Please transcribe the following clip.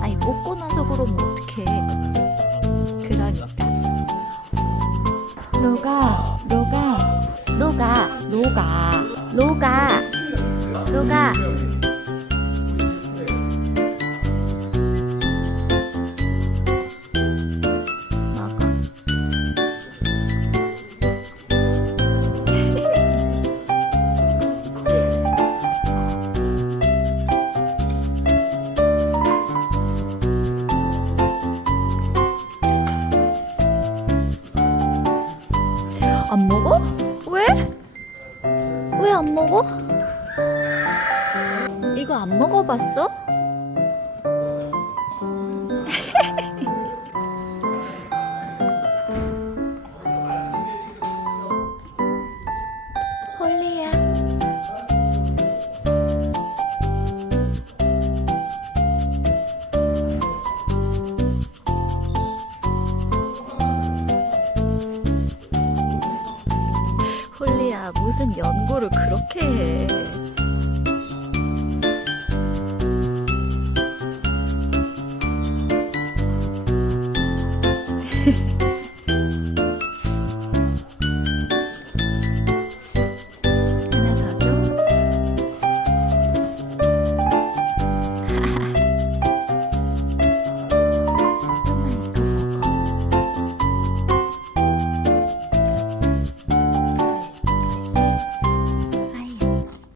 아니 먹고 나서 그러면 어떡해? 그러니까. 로가 로가 로가 로가. 로가. 먹어 안 먹어? 왜? 왜 안 먹어? 안 먹어봤어? 무슨 연고를 그렇게 해. Bye.